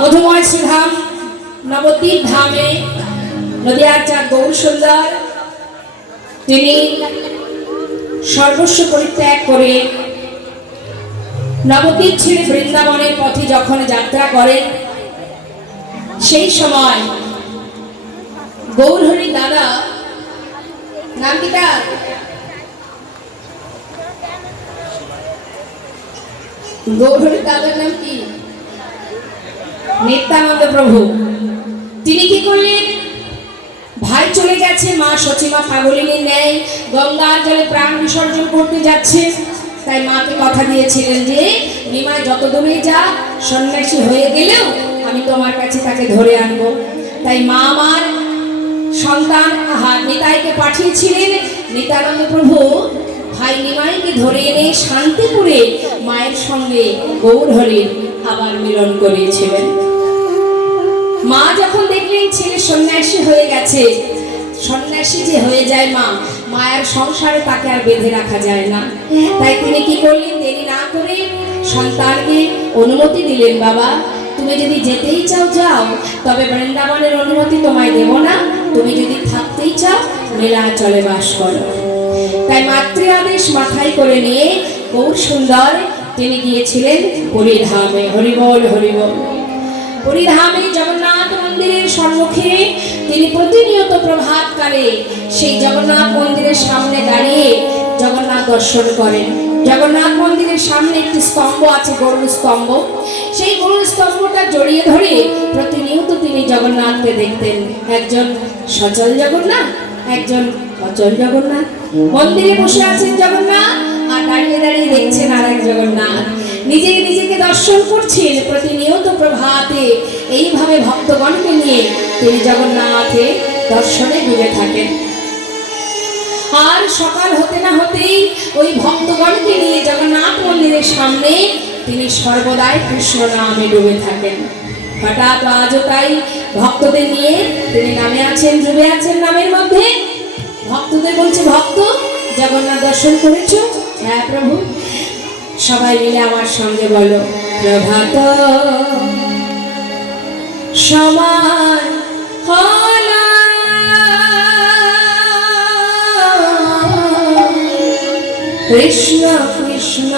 মধুময় শ্রীধাম নবদ্বীপ ধামে নদিয়াচার গৌর সুন্দর তিনি সর্বস্ব পরিত্যাগ করে নবদ্বীপ ছেড়ে বৃন্দাবনের পথে যখন যাত্রা করেন, সেই সময় গৌরহরি দাদা, নাম কি তার? গৌরহরি দাদার নাম কি? নিত্যানন্দ প্রভু। তিনি কি করলেন? ভাই চলে গেছে, মা সচিমা পাগলিনীর ন্যায় গঙ্গার জলে প্রাণ বিসর্জন করতে যাচ্ছে। তাই মাকে কথা দিয়েছিলেন যে নিমাই যত দূরে যা, সন্ন্যাসী হয়ে গেলেও আমি তোমার কাছে তাকে ধরে আনবো। তাই মা আমার সন্তান নিতাইকে পাঠিয়েছিলেন। নিত্যানন্দ প্রভু ভাই নিমাইকে ধরে এনে শান্তিপুরে মায়ের সঙ্গে গৌরহরির আবার মিলন করিয়েছিলেন। মা যখন দেখলেন ছেলে সন্ন্যাসী হয়ে গেছে, সন্ন্যাসী যে হয়ে যায় মা, মায়ের সংসারে তাকে আর বেঁধে রাখা যায় না। তাই তিনি কি করলেন? দেরি না করে সন্তানকে অনুমতি দিলেন, বাবা তুমি যদি যেতেই চাও যাও, তবে বৃন্দাবনের অনুমতি তোমায় দেব না। তুমি যদি থাকতেই চাও নীলাচলে বাস করো। তাই মাতৃ আদেশ মাথায় করে নিয়ে গৌর সুন্দর তিনি গিয়েছিলেন পুরীধামে। হরিবল হরিবল। পুরীধামে জগন্নাথ মন্দিরের সম্মুখে তিনি প্রতিনিয়ত প্রভাতকালে সেই জগন্নাথ মন্দিরের সামনে দাঁড়িয়ে জগন্নাথ দর্শন করেন। জগন্নাথ মন্দিরের সামনে একটি স্তম্ভ আছে, গরুর স্তম্ভ। সেই গরুর স্তম্ভটা জড়িয়ে ধরে প্রতিনিয়ত তিনি জগন্নাথকে দেখতেন। একজন সচল জগন্নাথ, একজন অচল জগন্নাথ। মন্দিরে বসে আছেন জগন্নাথ, আর দাঁড়িয়ে দাঁড়িয়ে দেখছেন আর এক জগন্নাথ। নিজেকে দর্শন করছেন প্রতিনিয়ত প্রভাতে। এইভাবে ভক্তগণকে নিয়ে তিনি জগন্নাথে দর্শনে ডুবে থাকেন। আর সকাল হতে না হতেই ওই ভক্তগণকে নিয়ে জগন্নাথ মন্দিরের সামনে তিনি সর্বদাই কৃষ্ণ নামে ডুবে থাকেন। হঠাৎ আজও তাই ভক্তদের নিয়ে তিনি নামে আছেন, ডুবে আছেন নামের মধ্যে। ভক্তদের বলছে, ভক্ত জগন্নাথ দর্শন করেছ? হ্যাঁ প্রভু। সবাই মিলে আমার সঙ্গে বলো, প্রভাত সমান হলো কৃষ্ণ কৃষ্ণ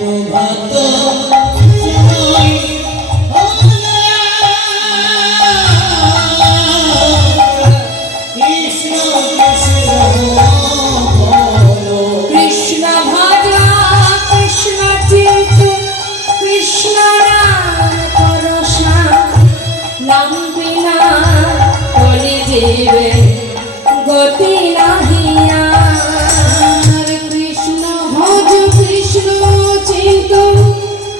প্রভাত গতি নাহিয়া। কৃষ্ণ ভজ কৃষ্ণ চিন্ত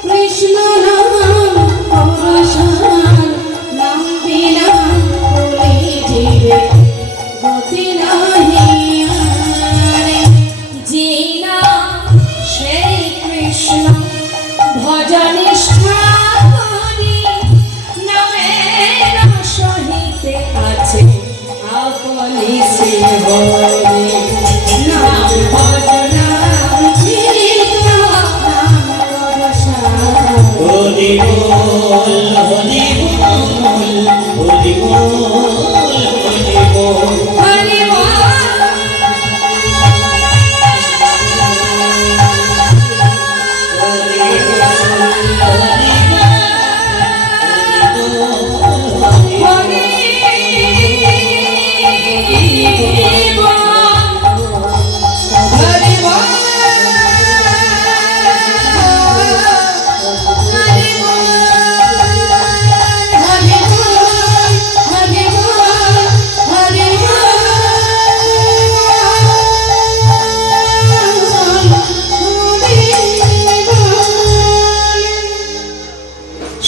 কৃষ্ণ নাম পরশান, নাম বিনা বলে জীবে গতি নাহিয়া। যে না সেই কৃষ্ণ ভজনিষ্ঠা করি, নামের সহিতে আছে আপনি সে হরে। নাম ভজনা হরি বল হরি বল হরি বল হরি বল হরি বল।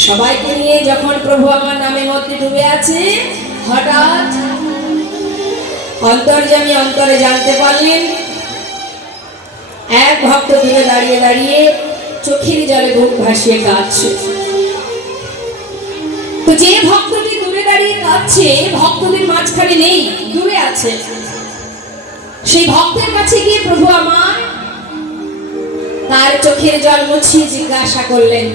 সবাইকে নিয়ে যখন প্রভু আমার নামের মধ্যে ডুবে আছে, হঠাৎ অন্তর্যামী অন্তরে জানতে পারলেন এক ভক্ত দূরে দাঁড়িয়ে দাঁড়িয়ে চোখের জলে বুক ভাসিয়ে কাঁদছে। তো যে ভক্তটি দূরে দাঁড়িয়ে কাঁদছে, ভক্তদের মাঝখানে নেই, দূরে আছে। সেই ভক্তের কাছে গিয়ে প্রভু আমার তার চোখের জল মুছিয়ে জিজ্ঞাসা করলেন,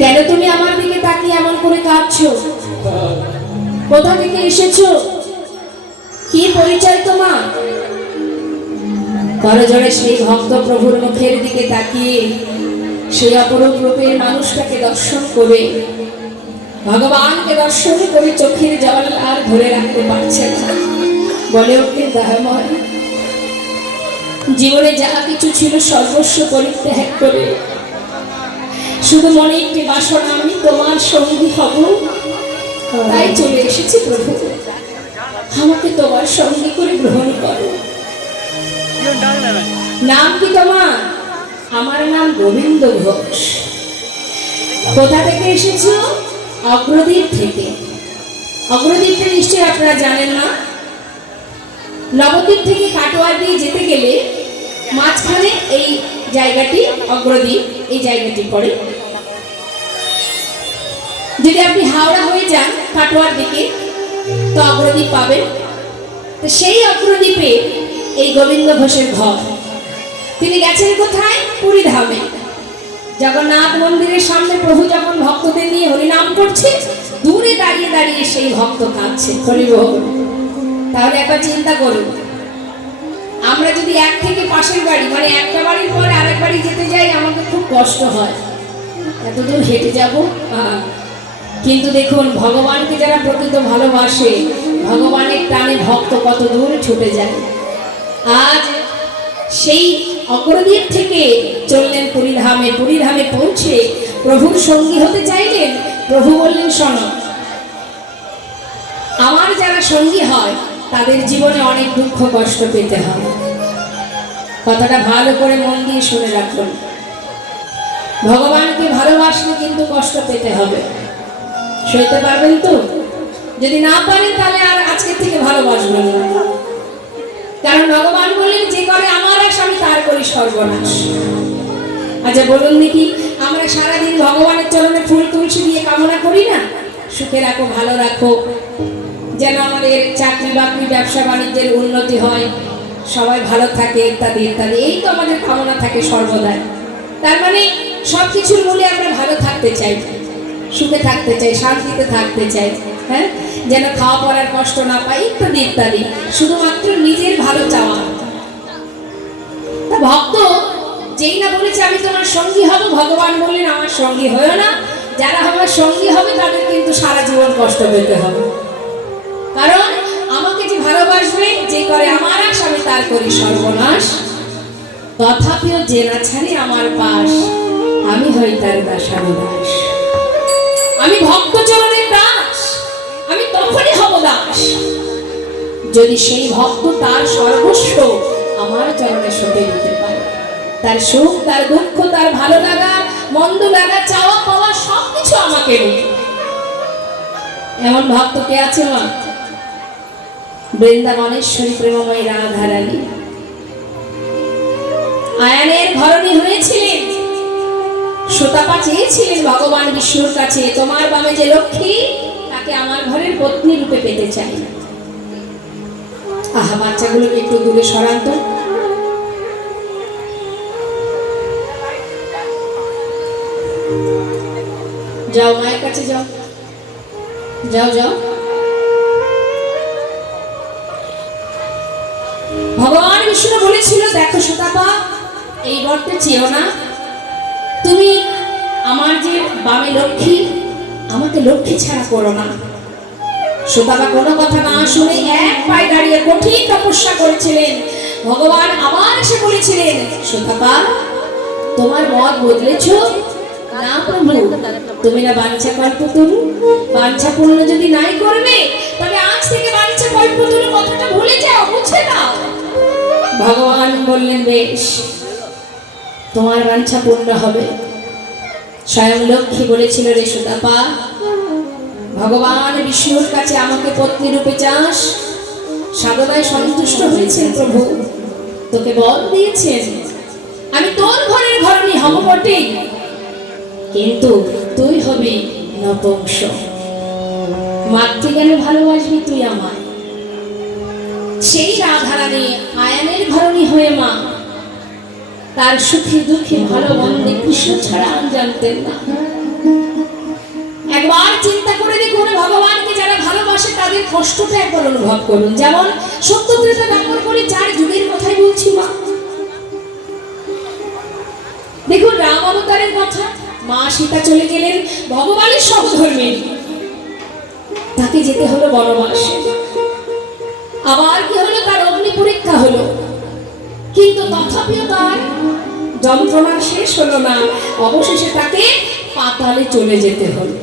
কেন তুমি আমার দিকে তাকিয়ে এমন করে কাঁদছো? কোথা থেকে এসেছো? কি পরিচয় তোমার? করজোড়ে সেই ভক্ত প্রভুর মুখের দিকে তাকিয়ে সেই অপরূপ রূপের মানুষটাকে দর্শন করে, ভগবানকে দর্শন করে চোখের জল আর ধরে রাখতে পারছে না। বলে উঠলেন, দয়াময়, জীবনে যা কিছু ছিল সর্বস্ব পরিত্যাগ করে শুধু মনে একটি বাসনা, আমি তোমার সঙ্গী হব, তাই চলে এসেছি প্রভু, আমাকে তোমার সঙ্গী করে গ্রহণ করো। নাম কি তোমার? আমার নাম গোবিন্দ ঘোষ। কোথা থেকে এসেছো? অগ্রদ্বীপ থেকে। অগ্রদ্বীপটা নিশ্চয়ই আপনারা জানেন না। নবদ্বীপ থেকে কাটোয়া দিয়ে যেতে গেলে মাঝখানে এই জায়গাটি অগ্রদ্বীপ, এই জায়গাটি পড়ে। যদি আপনি হাওড়া হয়ে যান কাটোয়ার দিকে তো অগ্রদ্বীপ পাবেন। তো সেই অগ্রদ্বীপে এই গোবিন্দ ঘোষের ঘর। তিনি গেছেন কোথায়? পুরী ধামে। জগন্নাথ মন্দিরের সামনে প্রভু যখন ভক্তদের নিয়ে হরিনাম করছে, দূরে দাঁড়িয়ে দাঁড়িয়ে সেই ভক্ত কাঁদছে, হরি বল। তাহলে একবার চিন্তা করুন, আমরা যদি এক থেকে পাশের বাড়ি, মানে একটা বাড়ির পরে আরেক বাড়ি যেতে যাই, আমাকে খুব কষ্ট হয়, এতদূর হেঁটে যাব। কিন্তু দেখুন, ভগবানকে যারা প্রকৃত ভালোবাসে, ভগবানের টানে ভক্ত কত দূর ছুটে যায়। আজ সেই অগ্রদ্বীপ থেকে চললেন পুরীধামে। পুরীধামে পৌঁছে প্রভুর সঙ্গী হতে চাইলেন। প্রভু বললেন, শোনো, আমার যারা সঙ্গী হয় তাদের জীবনে অনেক দুঃখ কষ্ট পেতে হয়। কথাটা ভালো করে মন দিয়ে শুনে রাখুন। ভগবানকে ভালোবাসলে কিন্তু কষ্ট পেতে হবে। সইতে পারবেন তো? যদি না পারেন তাহলে আর আজকের থেকে ভালোবাসবেন না। কারণ ভগবান বললেন, যে করে আমার আশ আমি তার করি সর্বনাশ। আচ্ছা বলুন দেখি, আমরা সারাদিন ভগবানের চরণে ফুল তুলসী দিয়ে কামনা করি না, সুখে রাখো, ভালো রাখো, যেন আমাদের চাকরি বাকরি ব্যবসা বাণিজ্যের উন্নতি হয়, সবাই ভালো থাকে, ইত্যাদি ইত্যাদি। এই তো আমাদের কামনা থাকে সর্বদাই। তার মানে সব কিছুর মূলে আমরা ভালো থাকতে চাই, সুখে থাকতে চাই, শান্তিতে থাকতে চাই, হ্যাঁ, যেন খাওয়া পড়ার কষ্ট না পাই, ইত্যাদি ইত্যাদি। শুধুমাত্র নিজের ভালো চাওয়া। তা ভক্ত যেই না বলেছে আমি তোমার সঙ্গী হব, ভগবান বললেন আমার সঙ্গী হয়েও না। যারা আমার সঙ্গী হবে তাদের কিন্তু সারা জীবন কষ্ট পেতে হবে। কারণ আমাকে যে ভালোবাসবে, যে করে আমার আশ আমি তার করি সর্বনাশ। তথাপিও যে না ছাড়ে আমার পাশ, আমি হই তার দাসানুদাস। আমি ভক্ত চরণের দাস, আমি তখনই হব দাস যদি সেই ভক্ত তার সর্বস্ব আমার চরণে সঁপে দিতে পারে। তার সুখ, তার দুঃখ, তার ভালো লাগা, মন্দ লাগা, চাওয়া পাওয়া সবকিছু আমাকে নিয়ে। এমন ভক্ত কে আছে মা? বৃন্দাবনেশ্বরী প্রেমময়ী রাধারানী আয়ানের ধরনী হয়েছিলেন। সুতাপা চেয়েছিলেন ভগবান বিষ্ণুর কাছে, তোমার বামে যে লক্ষ্মী, তাকে আমার ঘরের পত্নী রূপে পেতে চাই। আহা, বাচ্চাগুলোকে একটু দূরে সরান তো। যাও মায়ের কাছে যাও, যাও যাও। ভগবান বিষ্ণু বলেছিল, দেখো সুতাপা, এই বরটা চেয়েও না, তুমি আমার যে বামে লক্ষ্মী, আমাকে লক্ষ্মী ছাড়া করো না। সুতাপা কোনো কথা না শুনে এক পায়ে দাঁড়িয়ে কঠিন তপস্যা করেছিলেন। ভগবান আবার এসে বলেছিলেন, সুতাপা তোমার মত বদলেছো না প্রভু, তুমি না বাঞ্ছা কল্পতরু, বাঞ্ছা পূর্ণ যদি নাই করবে তবে আজ থেকে বাঞ্ছা কল্পতরু কথাটা ভুলে যাও, বুঝে নাও। ভগবান বললেন, বেশ, তোমার বাঞ্ছা পূর্ণ হবে। স্বয়ং লক্ষ্মী বলেছিল, রে সুতাপা, ভগবান বিষ্ণুর কাছে আমাকে পত্নী রূপে চাস, সাধনায় সন্তুষ্ট হয়েছেন প্রভু, তোকে বল দিয়েছেন, আমি তোর ঘরের ঘরণী হব বটে, কিন্তু তুই হবি নপুংস। মাতৃজ্ঞানে ভালোবাসবি তুই আমায়। সেই রাধারানী আয়ানের ঘরণী হয়ে মা তার সুখী দুঃখী ভালো মন্দে কৃষ্ণ ছাড়া আর জানতেন না। একবার চিন্তা করে দেখুন, ভগবানকে যারা ভালোবাসে তাদের কষ্টটা একবার অনুভব করুন। যেমন সত্যত্রেতা ব্যাপার করে 4 যুগের কথাই বলছি মা। দেখুন রাম অবতারের কথা, মা সীতা চলে গেলেন ভগবানের সহধর্মী, তাকে যেতে হলো বনবাসে। আবার কি হলো, তার অগ্নি পরীক্ষা হলো, কিন্তু তথাপিও তার যন্ত্রণা শেষ হলো না। অবশেষে তাকে পাতালে চলে যেতে হলো।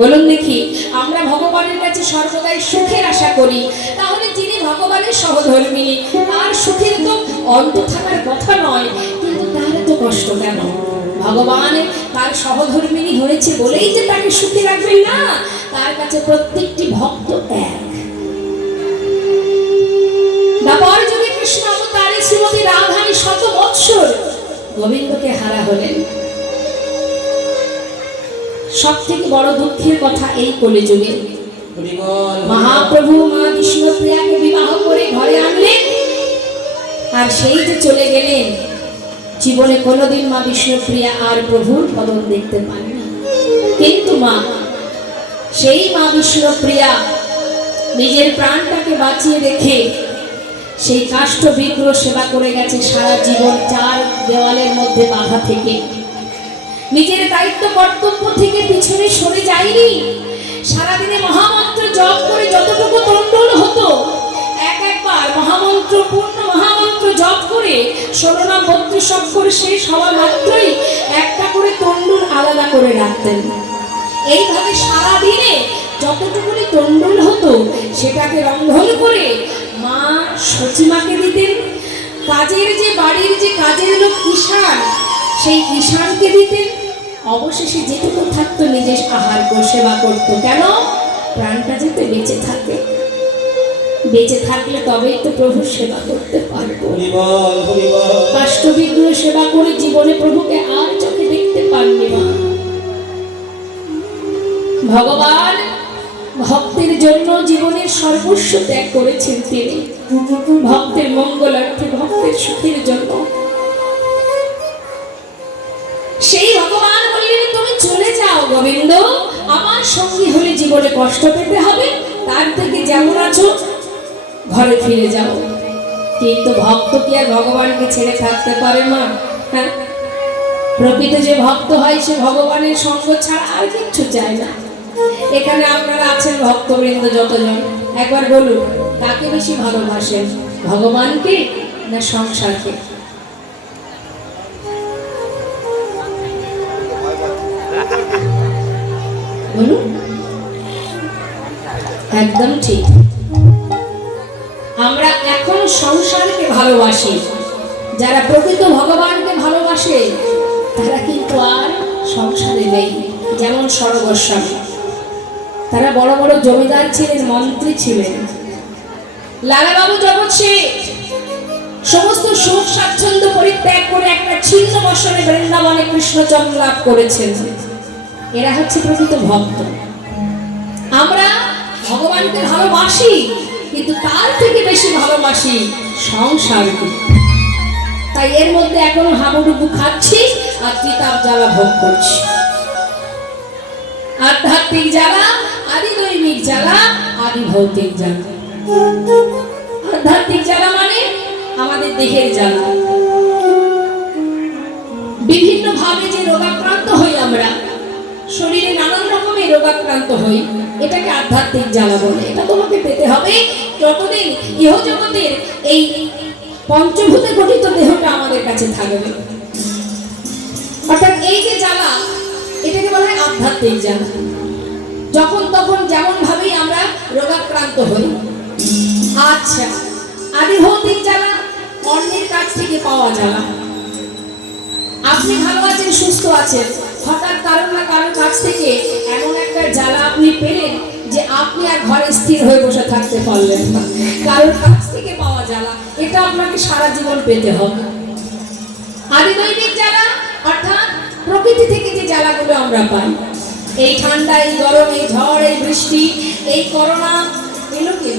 বলুন দেখি, আমরা ভগবানের কাছে সর্বদাই সুখের আশা করি, তাহলে যিনি ভগবানের সহধর্মিনী তার সুখের তো অন্ত থাকার কথা নয়, কিন্তু তার এত কষ্ট কেন? ভগবান তার সহধর্মিনী হয়েছে বলেই যে তাকে সুখী রাখবেন না, তার কাছে প্রত্যেকটি ভক্ত এক। দ্বাপর যুগে কৃষ্ণ অবতারে শ্রীমতী রাধারানী শত বৎসর গোবিন্দকে হারা হলেন। সব থেকে বড় দুঃখের কথা এই কলিযুগে মহাপ্রভু মা বিষ্ণুপ্রিয়াকে বিবাহ করে ঘরে আনলেন, আর সেই যে চলে গেলেন, জীবনে কোনোদিন মা বিষ্ণুপ্রিয়া আর প্রভুর বদন দেখতে পাননি। কিন্তু মা, সেই মা বিষ্ণুপ্রিয়া নিজের প্রাণটাকে বাঁচিয়ে রেখে সেই কাষ্ঠ বিগ্রহ সেবা করে গেছে সারা জীবন। 4 দেওয়ালের মধ্যে বাধা থেকে নিজের দায়িত্ব কর্তব্য থেকে পিছনে সরে যায়নি। সারাদিনে মহামন্ত্র জপ করে যতটুকু তন্ডুল হতো, একবার মহামন্ত্র পূর্ণ মহামন্ত্র জপ করে 16 নাম 32 অক্ষর শেষ হওয়া মাত্রই একটা করে তন্ডুল আলাদা করে রাখতেন। এইভাবে সারাদিনে যতটুকুনি তন্ডুল হতো সেটাকে রন্ধন করে মা সচিমাকে দিতেন। কাজের যে বাড়ির যে কাজের লোক ঈশান, সেই ঈশানকে দিতেন। অবশেষে যেটুকু থাকতো নিজের আহার করে সেবা করতো। কেন? প্রাণটা যাতে বেঁচে থাকে, বেঁচে থাকলে তবেই তো প্রভুর সেবা করতে পারবো। কাষ্ঠ বিগ্রহ সেবা করে জীবনে প্রভুকে আর চোখে দেখতে পাননি মা। ভগবান ভক্তের জন্য জীবনের সর্বস্ব ত্যাগ করেছেন তিনি, ভক্তের মঙ্গলার্থে, ভক্তের সুখের জন্য। সেই ভগবান বললেন, তুমি চলে যাও গোবিন্দ, আমার সঙ্গী হলে জীবনে কষ্ট পেতে হবে, তার থেকে যেমন আছো ঘরে ফিরে যাও। কিন্তু ভক্ত কি আর ভগবানকে ছেড়ে থাকতে পারে মা? হ্যাঁ, প্রকৃত যে ভক্ত হয় সে ভগবানের সঙ্গ ছাড়া আর কিচ্ছু চায় না। এখানে আপনারা আছেন ভক্তবৃন্দ যতজন, একবার বলুন কাকে বেশি ভালোবাসেন, ভগবানকে না সংসারকে? বলুন। একদম ঠিক, আমরা এখন সংসারকে ভালোবাসি। যারা প্রকৃত ভগবানকে ভালোবাসে তারা কিন্তু আর সংসারে নেই। যেমন সরগোস্বামী, তারা বড় বড় জমিদার ছিলেন, মন্ত্রী ছিলেন। লালাবাবু জগৎ সে সমস্ত সুখ স্বাচ্ছন্দ্য পরিত্যাগ করে একটা ছিন্ন বসনে বৃন্দাবনে কৃষ্ণচন্দ্র লাভ করেছেন। এরা হচ্ছে প্রকৃত ভক্ত। আমরা ভগবানকে ভালোবাসি, কিন্তু তার থেকে বেশি ভালোবাসি সংসারকে। তাই এর মধ্যে এখনো হাবুডুবু খাচ্ছি আর কিতাব জ্বালা ভোগ করছি। আধ্যাত্মিক জ্বালা, আদি দৈবিক জ্বালা, আদি ভৌতিক জ্বালা। আধ্যাত্মিক জ্বালা মানে আমাদের দেহের জ্বালা। বিভিন্ন ভাবে যে রোগাক্রান্ত হই আমরা, শরীরে নানান রকমের রোগাক্রান্ত হই, এটাকে আধ্যাত্মিক জ্বালা বলে। এটা তোমাকে পেতে হবে যতদিন ইহজগতের এই পঞ্চভূতে গঠিত দেহটা আমাদের কাছে থাকবে। অর্থাৎ এই যে জ্বালা, এটাকে বলা হয় আধ্যাত্মিক জ্বালা। যখন তখন যেমন ভাবেই আমরা রোগাক্রান্ত হই। আচ্ছা, আদি ভৌতিক জ্বালা অন্যের কাছ থেকে পাওয়া জ্বালা। আপনি ভালো আছেন, সুস্থ আছেন, হঠাৎ কারণ না কারোর কাছ থেকে এমন একটা জ্বালা আপনি পেলেন যে আপনি আর ঘরে স্থির হয়ে বসে থাকতে পারলেন না। কারোর কাছ থেকে পাওয়া জ্বালা, এটা আপনাকে সারা জীবন পেতে হবে। আদি দৈবিক জ্বালা অর্থাৎ প্রকৃতি থেকে যে জ্বালাগুলো আমরা পাই, এই ঠান্ডা, এই গরম, এই ঝড়, এই বৃষ্টি, এই করোনা এলো, কি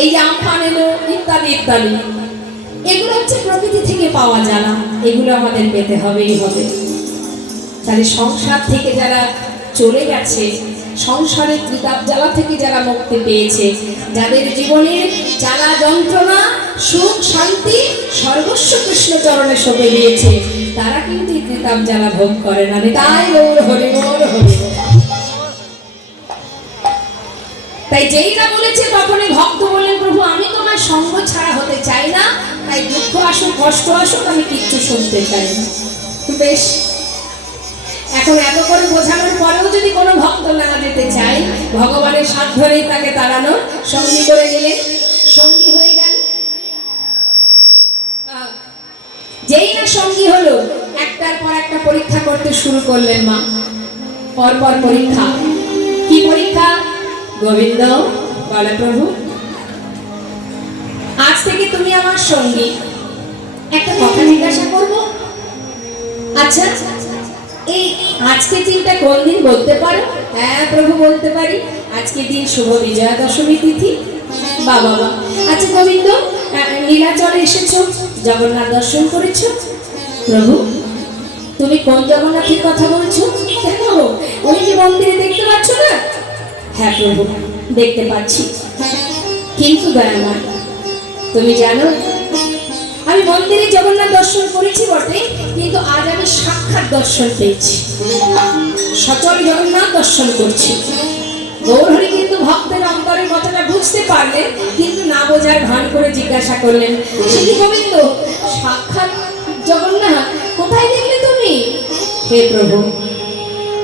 এই যে আমফান এলো, ইত্যাদি ইত্যাদি, এগুলো হচ্ছে প্রকৃতি থেকে পাওয়া জানা, এগুলো আমাদের পেতে হবেই হবে। তাহলে সংসার থেকে যারা চলে গেছে, সংসারের ত্রিতাপ জ্বালা থেকে যারা মুক্তি পেয়েছে, যাদের জীবনের জ্বালা যন্ত্রণা সুখ শান্তি সর্বস্ব কৃষ্ণ চরণে সঁপে দিয়েছে, তারা কিন্তু ত্রিতাপ জ্বালা ভোগ করে না। তাই গৌর হরি গৌর হরি। তাই যেই না বলেছে তখনই ভক্ত বললেন, প্রভু আমি তোমার সঙ্গ ছাড়া হতে চাই না, তাই দুঃখ আসুক কষ্ট আসুক আমি কিচ্ছু শুনতে চাই না। বেশ, এখন এত করে বোঝানোর পরেও যদি কোনো ভক্ত না যেতে চায়, ভগবানের সাথ ধরেই তাকে তাড়ানো সঙ্গী করে গেলেন, সঙ্গী হয়ে গেল। যেই না সঙ্গী হলো, একটার পর একটা পরীক্ষা করতে শুরু করলেন মা। পরপর পরীক্ষা। কি পরীক্ষা? গোবিন্দ বলে, প্রভু আজ থেকে তুমি আমার সঙ্গী, একটা কথা জিজ্ঞাসা করব। আচ্ছা, এই আজকে দিনটা কোন দিন বলতে পারো? হ্যাঁ প্রভু বলতে পারি, আজকে দিন শুভ বিজয়া দশমী তিথি। বাবা বা, আচ্ছা গোবিন্দ নীলাচলে এসেছো, জগন্নাথ দর্শন করেছো? প্রভু তুমি কোন জগন্নাথের কথা বলছো? কেন, ওই যে মন্দিরে দেখতে পাচ্ছ না? হ্যাঁ প্রভু দেখতে পাচ্ছি, কিন্তু দয়াময় তুমি জানো আমি মন্দিরে জগন্নাথ দর্শন করেছি বটে, কিন্তু আজ আমি সাক্ষাৎ দর্শন পেয়েছি, সচল জগন্নাথ দর্শন করছি। গৌরহরি কিন্তু ভক্তের অন্তরের কথাটা বুঝতে পারলেন, কিন্তু না বোঝার ভান করে জিজ্ঞাসা করলেন, সে কি গোবিন্দ সাক্ষাৎ জগন্নাথ কোথায় দেখলে তুমি? হে প্রভু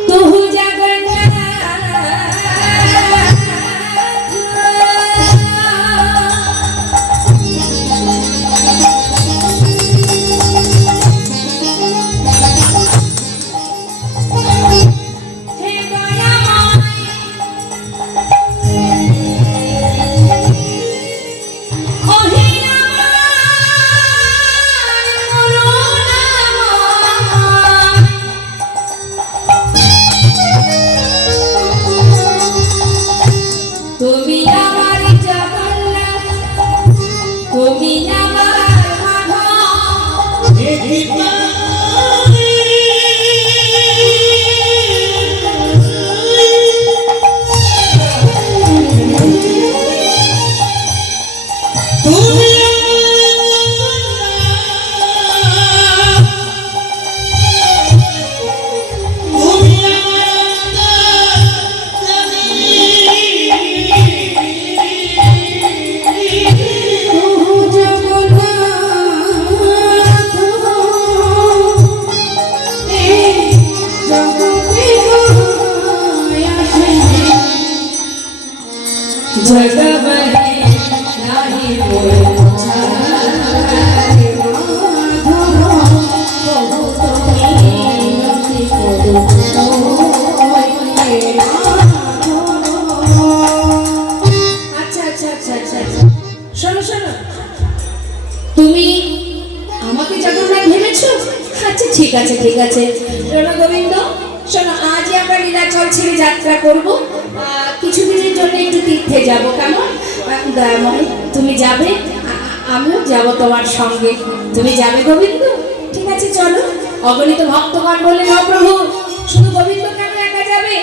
তুহু জগন্নাথ ঠিক আছে ঠিক আছে। শোনো গোবিন্দ, শোনো আজই আমরা নীলাচল ছেড়ে যাত্রা করবো, কিছুদিনের জন্য একটু তীর্থে যাব, কেমন? দয়াময় তুমি যাবে, আমিও যাব তোমার সঙ্গে। তুমি যাবে গোবিন্দ? ঠিক আছে চলো। অগণিত ভক্তগণ বললেন, ও প্রভু শুধু গোবিন্দ কেন একা যাবে?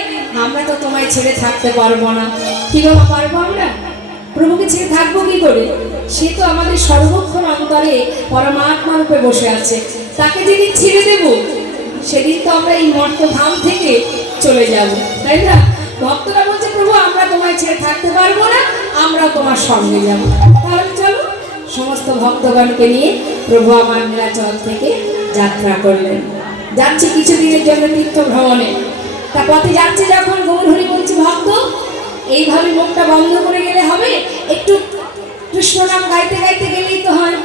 আমরা তো তোমায় ছেড়ে থাকতে পারবো না। কি বাবা পারবো আমরা? প্রভুকে ছেড়ে থাকবো কি করে? সে তো আমাদের সর্বক্ষণ অন্তরে পরমাত্মা রূপে বসে আছে, তাকে যেদিন ছেড়ে দেব সেদিন তো আমরা এই মর্তধাম থেকে চলে যাব, তাই না? ভক্তরা বলছে, প্রভু আমরা তোমায় ছেড়ে থাকতে পারবো না, আমরা তোমার সঙ্গে যাব। তাহলে চলো। সমস্ত ভক্তগণকে নিয়ে প্রভু আমার নীলাচল থেকে যাত্রা করলেন। যাচ্ছে কিছুদিনের জন্য তীর্থ ভ্রমণে। তা পথে যাচ্ছে যখন গৌরহরি বলছে, ভক্ত এইভাবে মুখটা বন্ধ করে গেলে হবে? একটু কৃষ্ণ নাম গাইতে গাইতে গেলেই তো হয়।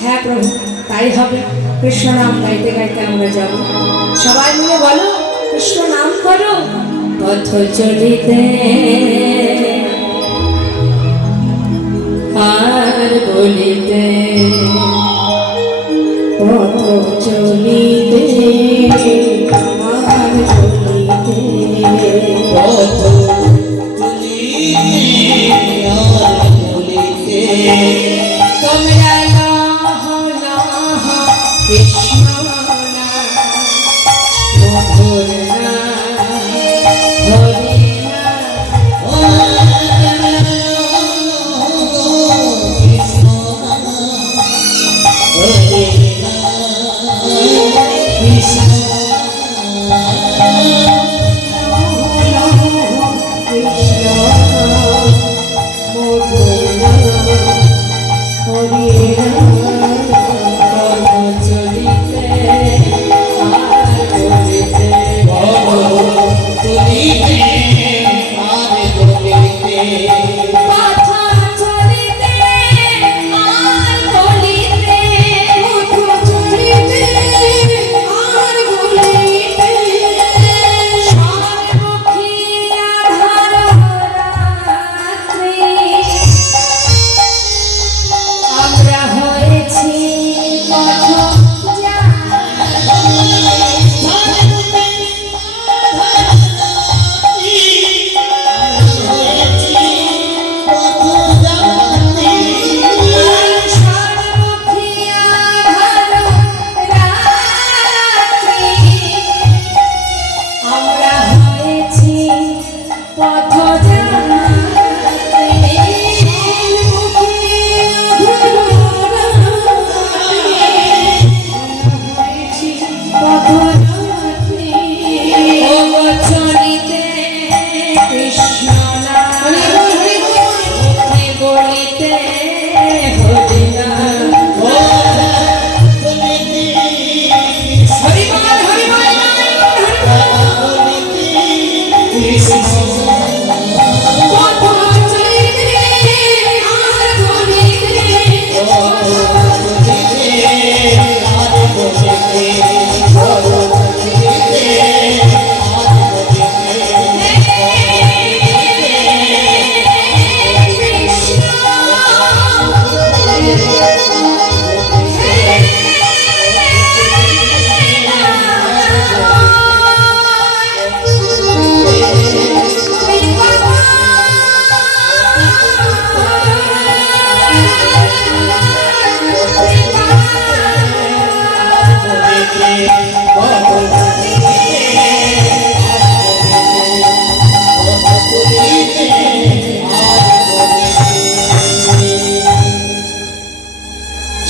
হ্যাঁ প্রভু তাই হবে, কৃষ্ণ নাম গাইতে গাইতে আমরা যাব। সবাই মিলে বলো, কৃষ্ণ নাম করো। পথ চলিতে আর বলিতে, পথ চলিতে আর বলিতে, পথ চলিতে আর বলিতে, তোমরা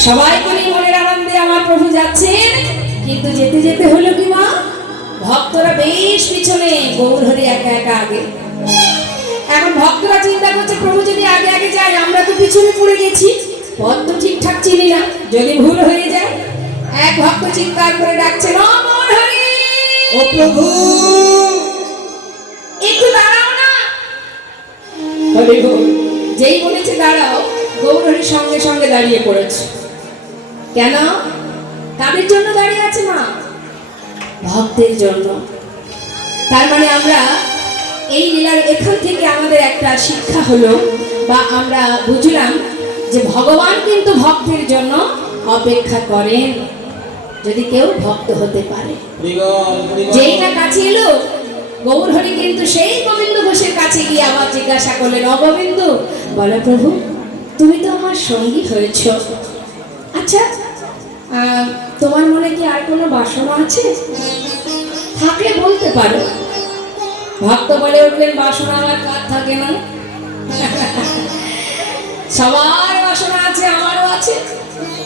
সবাইকে নিয়ে মনের আনন্দে আমার প্রভু যাচ্ছেন, কিন্তু যেতে যেতে হলো কি মা, ভক্তরা বেশ পিছনে, গৌরহরি একা একা আগে। এখন ভক্তরা চিন্তা করছে প্রভু যদি আগে আগে যায়, আমরা তো পিছনে পড়ে গেছি, পথ তো ঠিকঠাক চিনি না, যদি ভুল হয়ে যায়। এক ভক্ত চিৎকার করে ডাকছে, ও গৌরহরি, ও প্রভু একটু দাঁড়াও না। হরি বল। যেই বলেছে দাঁড়াও, গৌরহরি সঙ্গে সঙ্গে দাঁড়িয়ে পড়েছে। কেন? কাদের জন্য দাঁড়িয়ে আছে মা? ভক্তের জন্য। তার মানে আমরা এই লীলার এখান থেকে আমাদের একটা শিক্ষা হলো, বা আমরা বুঝলাম যে ভগবান কিন্তু ভক্তের জন্য অপেক্ষা করেন, যদি কেউ ভক্ত হতে পারে। যেই না কাছে এলো, গৌরহরি কিন্তু সেই গোবিন্দ ঘোষের কাছে গিয়ে আবার জিজ্ঞাসা করলেন, অগোবিন্দ, বলো প্রভু, তুমি তো আমার সঙ্গী হয়েছ, আচ্ছা তোমার মনে কি আর কোনো বাসনা আছে? থাকলে বলতে পারো। ভক্ত বলে উঠলেন, বাসনা আমার কার থাকে না? সবার বাসনা আছে, আমারও আছে।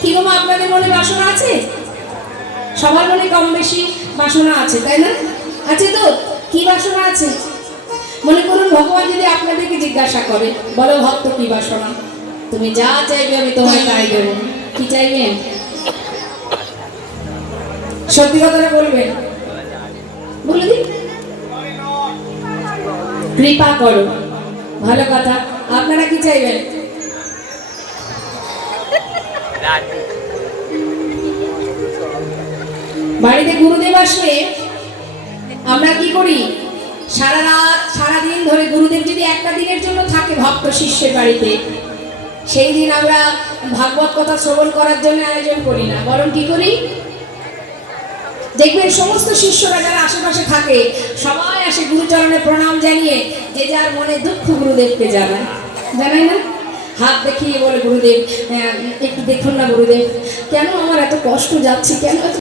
কি গো মা, আপনাদের মনে বাসনা আছে? সবার মনে কম বেশি বাসনা আছে, তাই না? আছে তো? কি বাসনা আছে? মনে করুন ভগবান যদি আপনাদেরকে জিজ্ঞাসা করে, বলো ভক্ত কি বাসনা? তুমি যা চাইবে আমি তোমায় তাই দেবো। কি চাইবেন? সত্যি কথাটা বলবেন, বলে দিন। কৃপা করো, ভালো কথা। আপনারা কি চাইবেন? বাড়িতে গুরুদেব আসলে আমরা কি করি? সারা রাত সারাদিন ধরে, গুরুদেব যদি একটা দিনের জন্য থাকে ভক্ত শিষ্যের বাড়িতে, সেই দিন আমরা ভাগবত কথা শ্রবণ করার জন্য আয়োজন করি না, বরং কি করি? দেখবেন সমস্ত শিষ্যরা যারা আশেপাশে থাকে সবাই আসে গুরুচরণে প্রণাম জানিয়ে, যে যার মনে দুঃখ গুরুদেবকে জানায়, জানায় না? হাত দেখিয়ে বলে, গুরুদেব একটু দেখুন না গুরুদেব, কেন আমার এত কষ্ট যাচ্ছে, কেন